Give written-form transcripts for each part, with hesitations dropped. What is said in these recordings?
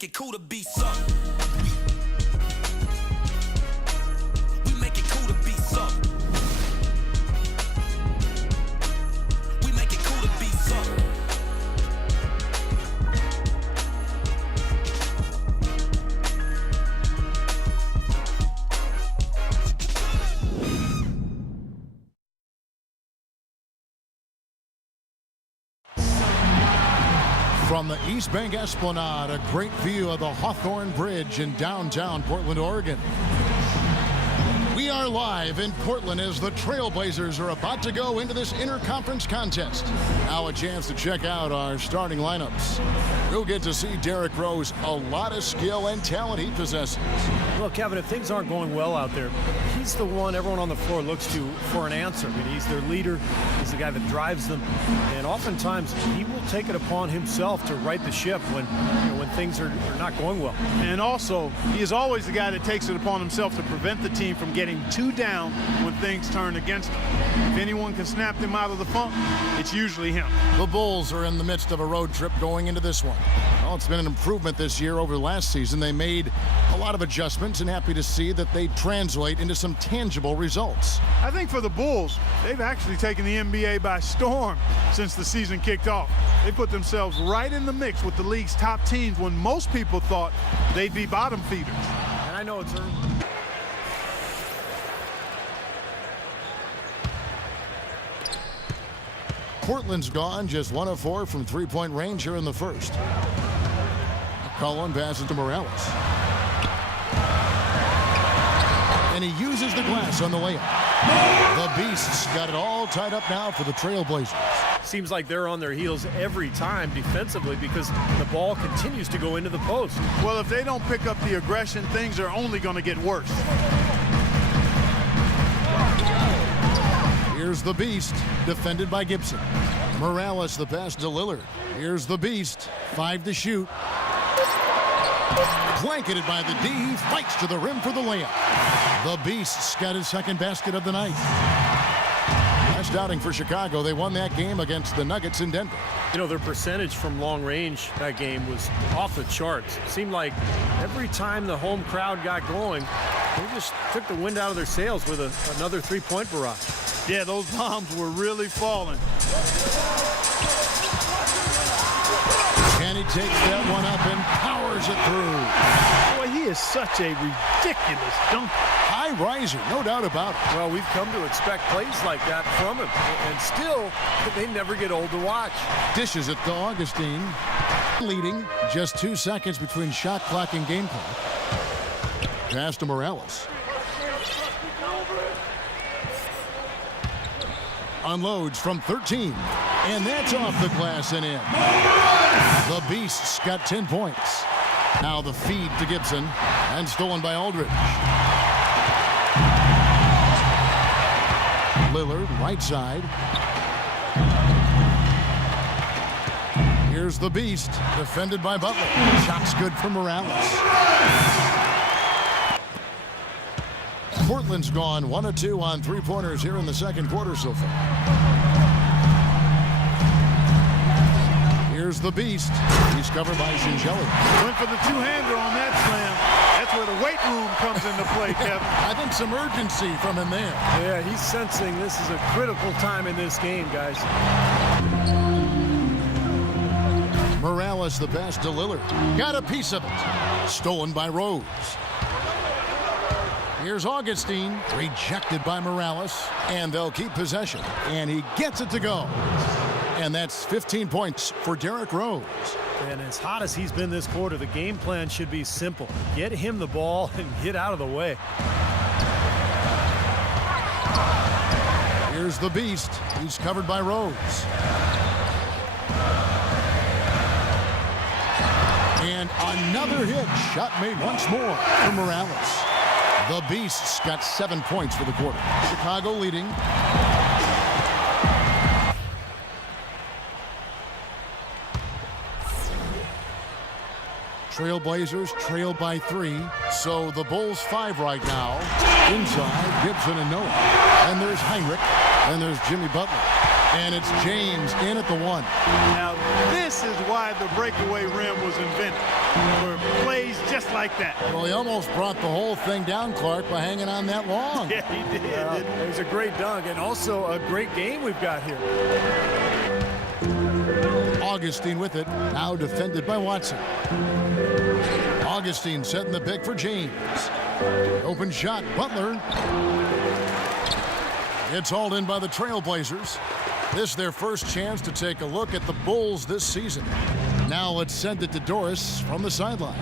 make it cool to be something. We make it cool to be something. We make it cool to be something. From the East Bank Esplanade, a great view of the Hawthorne Bridge in downtown Portland, Oregon. We are live in Portland as the Trailblazers are about to go into this interconference contest. Now a chance to check out our starting lineups. We'll get to see Derrick Rose, a lot of skill and talent he possesses. Well, Kevin, if things aren't going well out there, he's the one everyone on the floor looks to for an answer. I mean, he's their leader. He's the guy that drives them. And oftentimes, he will take it upon himself to right the ship when things are not going well. And also, he is always the guy that takes it upon himself to prevent the team from getting too down when things turn against him. If anyone can snap them out of the funk, it's usually him. The Bulls are in the midst of a road trip going into this one. Well, it's been an improvement this year over last season. They made a lot of adjustments, and happy to see that they translate into some tangible results. I think for the Bulls, they've actually taken the NBA by storm since the season kicked off. They put themselves right in the mix with the league's top teams when most people thought they'd be bottom feeders. And I know it's early. Portland's gone just 1 of 4 from three-point range here in the first. McCollum passes to Morales. And he uses the glass on the layup. The Beasts got it all tied up now for the Trailblazers. Seems like they're on their heels every time defensively because the ball continues to go into the post. Well, if they don't pick up the aggression, things are only going to get worse. Here's the Beast, defended by Gibson. Morales, the pass to Lillard. Here's the Beast, 5 to shoot. Blanketed by the D, he fights to the rim for the layup. The Beast's got his second basket of the night. Last outing for Chicago, they won that game against the Nuggets in Denver. You know, their percentage from long range that game was off the charts. It seemed like every time the home crowd got going, they just took the wind out of their sails with another three-point barrage. Yeah, those bombs were really falling. And he takes that one up and powers it through. Boy, he is such a ridiculous dunker. High riser, no doubt about it. Well, we've come to expect plays like that from him, and still, they never get old to watch. Dishes it to Augustine. Leading, just 2 seconds between shot clock and game clock. Pass to Morales. Unloads from 13, and that's off the glass and in. The Beasts got 10 points. Now the feed to Gibson, and stolen by Aldridge. Lillard, right side. Here's the Beast, defended by Butler. Shot's good for Morales. Portland's gone 1 of 2 on three-pointers here in the second quarter so far. Here's the Beast. He's covered by Gingelli. Went for the two-hander on that slam. That's where the weight room comes into play, Kevin. I think some urgency from him there. Yeah, he's sensing this is a critical time in this game, guys. Morales, the pass to Lillard. Got a piece of it. Stolen by Rose. Here's Augustine, rejected by Morales, and they'll keep possession. And he gets it to go. And that's 15 points for Derrick Rose. And as hot as he's been this quarter, the game plan should be simple. Get him the ball and get out of the way. Here's the Beast. He's covered by Rose. And another hit. Shot made once more for Morales. The Beasts got 7 points for the quarter. Chicago leading. Trailblazers trail by 3. So the Bulls 5 right now. Inside, Gibson and Noah. And there's Heinrich. And there's Jimmy Butler. And it's James in at the 1. Now, this is why the breakaway rim was invented, for plays just like that. Well, he almost brought the whole thing down, Clark, by hanging on that long. Yeah, he did. It was a great dunk and also a great game we've got here. Augustine with it, now defended by Watson. Augustine setting the pick for James. Open shot, Butler. It's hauled in by the Trailblazers. This is their first chance to take a look at the Bulls this season. Now let's send it to Doris from the sideline.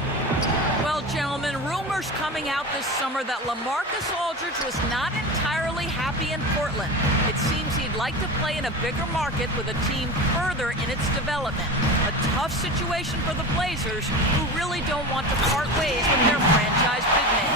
Well, gentlemen, rumors coming out this summer that LaMarcus Aldridge was not entirely happy in Portland. It seems he'd like to play in a bigger market with a team further in its development. A tough situation for the Blazers, who really don't want to part ways with their franchise big man.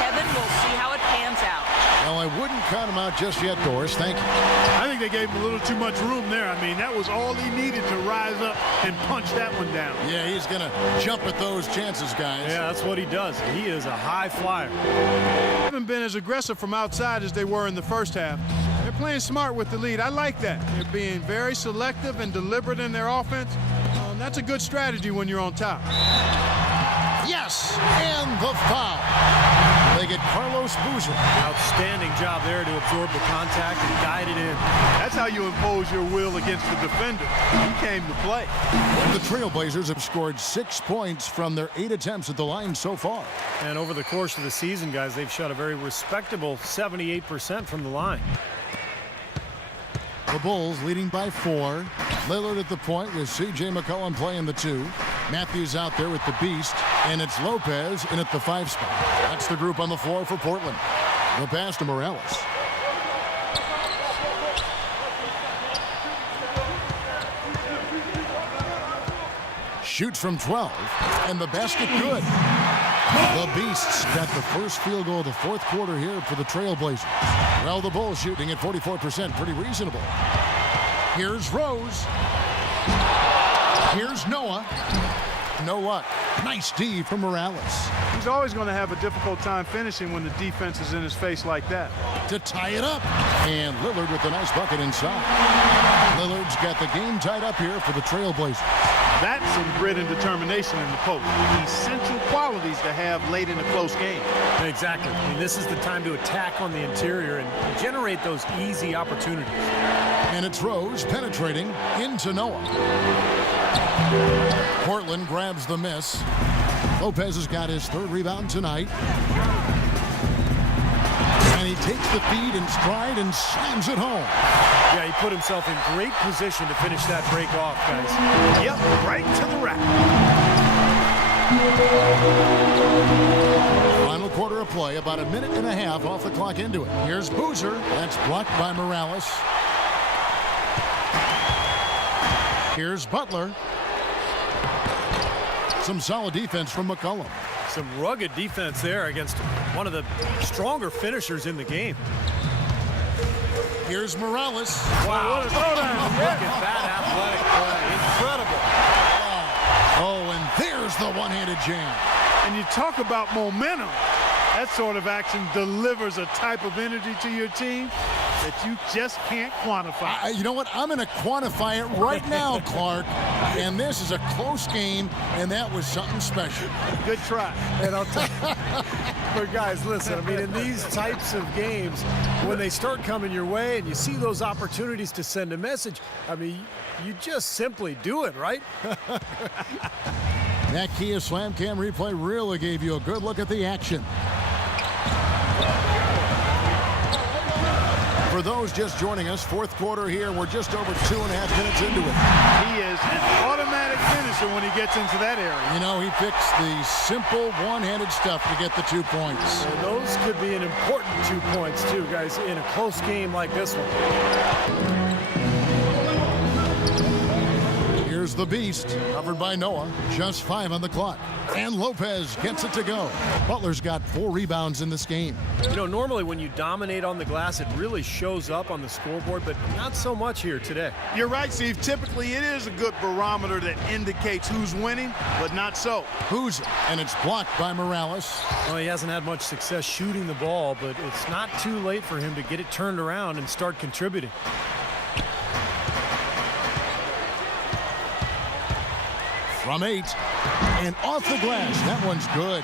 Kevin, we'll see how it pans out. Well, I wouldn't count him out just yet, Doris. Thank you. I think they gave him a little too much room there. I mean, that was all he needed to rise up and punch that one down. Yeah, he's going to jump at those chances, guys. Yeah, that's what he does. He is a high flyer. They haven't been as aggressive from outside as they were in the first half. They're playing smart with the lead. I like that. They're being very selective and deliberate in their offense. That's a good strategy when you're on top. Yes, and the foul. They get Carlos Boozer. Outstanding job there to absorb the contact and guide it in. That's how you impose your will against the defender. He came to play. The Trailblazers have scored 6 points from their 8 attempts at the line so far. And over the course of the season, guys, they've shot a very respectable 78% from the line. The Bulls leading by 4. Lillard at the point with C.J. McCollum playing the 2. Matthews out there with the beast. And it's Lopez in at the 5 spot. That's the group on the floor for Portland. The pass to Morales. Shoots from 12. And the basket good. The Beasts got the first field goal of the fourth quarter here for the Trailblazers. Well, the Bulls shooting at 44%. Pretty reasonable. Here's Rose. Here's Noah. No luck. Nice D from Morales. He's always going to have a difficult time finishing when the defense is in his face like that. To tie it up. And Lillard with a nice bucket inside. Lillard's got the game tied up here for the Trailblazers. That's some grit and determination in the post. Essential qualities to have late in a close game. Exactly. I mean, this is the time to attack on the interior and generate those easy opportunities. And it's Rose penetrating into Noah. Portland grabs the miss. Lopez has got his 3rd rebound tonight. And he takes the feed in stride and slams it home. Yeah, he put himself in great position to finish that break off, guys. Yep, right to the rack. Final quarter of play, about a minute and a half off the clock into it. Here's Boozer. That's blocked by Morales. Here's Butler. Some solid defense from McCollum. Some rugged defense there against one of the stronger finishers in the game. Here's Morales. Wow, what a throwdown. Look at that athletic play. Incredible. Oh, and there's the one-handed jam. And you talk about momentum. That sort of action delivers a type of energy to your team that you just can't quantify. You know what? I'm going to quantify it right now, Clark. And this is a close game, and that was something special. Good try. And I'll tell you, but guys, listen, I mean, in these types of games, when they start coming your way and you see those opportunities to send a message, I mean, you just simply do it, right? That Kia Slam Cam replay really gave you a good look at the action. For those just joining us, fourth quarter here, we're just over 2.5 minutes into it. He is an automatic finisher when he gets into that area. You know, he picks the simple one-handed stuff to get the 2 points. And those could be an important 2 points, too, guys, in a close game like this one. Here's the beast, covered by Noah. Just 5 on the clock. And Lopez gets it to go. Butler's got 4 rebounds in this game. You know, normally when you dominate on the glass, it really shows up on the scoreboard, but not so much here today. You're right, Steve. Typically, it is a good barometer that indicates who's winning, but not so. Who's it? And it's blocked by Morales. Well, he hasn't had much success shooting the ball, but it's not too late for him to get it turned around and start contributing. From 8 and off the glass. That one's good.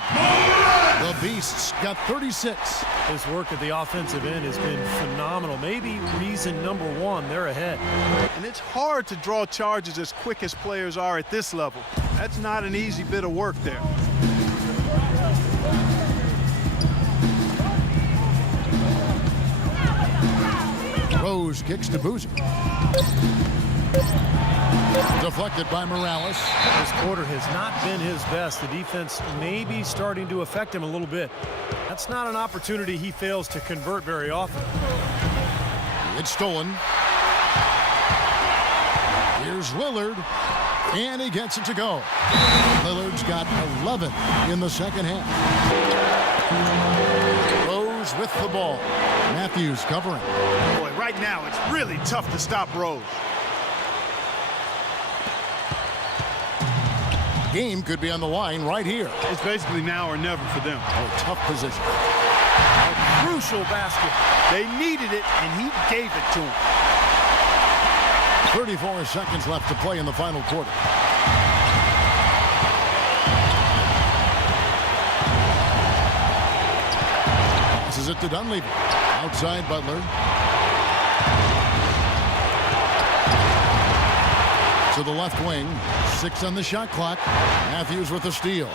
The Beasts got 36. His work at the offensive end has been phenomenal. Maybe reason number one, they're ahead. And it's hard to draw charges as quick as players are at this level. That's not an easy bit of work there. Rose kicks to Boozer. Deflected by Morales. This quarter has not been his best. The defense may be starting to affect him a little bit. That's not an opportunity he fails to convert very often. It's stolen. Here's Lillard, and he gets it to go. Lillard's got 11 in the second half. Rose with the ball. Matthews covering. Boy, right now it's really tough to stop Rose. Game could be on the line right here. It's basically now or never for them. Oh, tough position. A crucial basket. They needed it, and he gave it to them. 34 seconds left to play in the final quarter. Passes it to Dunleavy. Outside Butler. To the left wing. 6 on the shot clock. Matthews with the steal.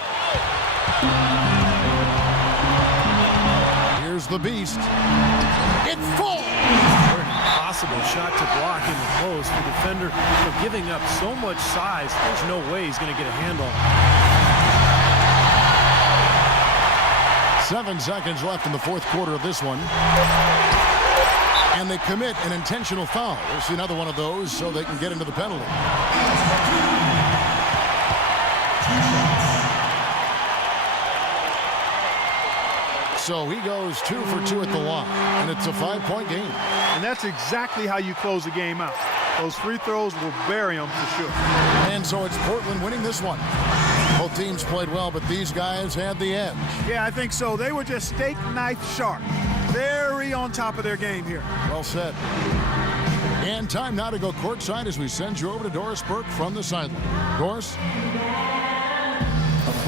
Here's the Beast. It falls. Very impossible shot to block in the post. The defender giving up so much size, there's no way he's going to get a hand on it. 7 seconds left in the fourth quarter of this one. And they commit an intentional foul. We'll see another one of those so they can get into the penalty. So he goes 2 for 2 at the line, and it's a 5-point game. And that's exactly how you close the game out. Those free throws will bury them for sure. And so it's Portland winning this one. Both teams played well, but these guys had the edge. Yeah, I think so. They were just steak knife sharp. Very on top of their game here. Well said. And time now to go courtside as we send you over to Doris Burke from the sideline. Doris?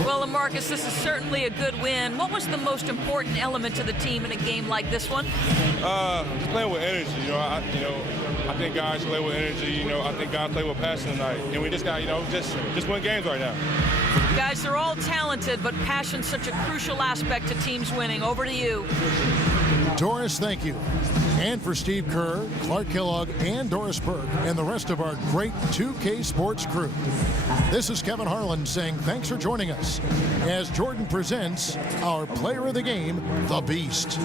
Well, LaMarcus, this is certainly a good win. What was the most important element to the team in a game like this one? Just playing with energy. I think guys play with energy. I think guys play with passion tonight, and we just got just win games right now. Guys, they're all talented, but passion's such a crucial aspect to teams winning. Over to you. Doris, thank you. And for Steve Kerr, Clark Kellogg, and Doris Burke, and the rest of our great 2K Sports crew. This is Kevin Harlan saying thanks for joining us as Jordan presents our player of the game, the Beast.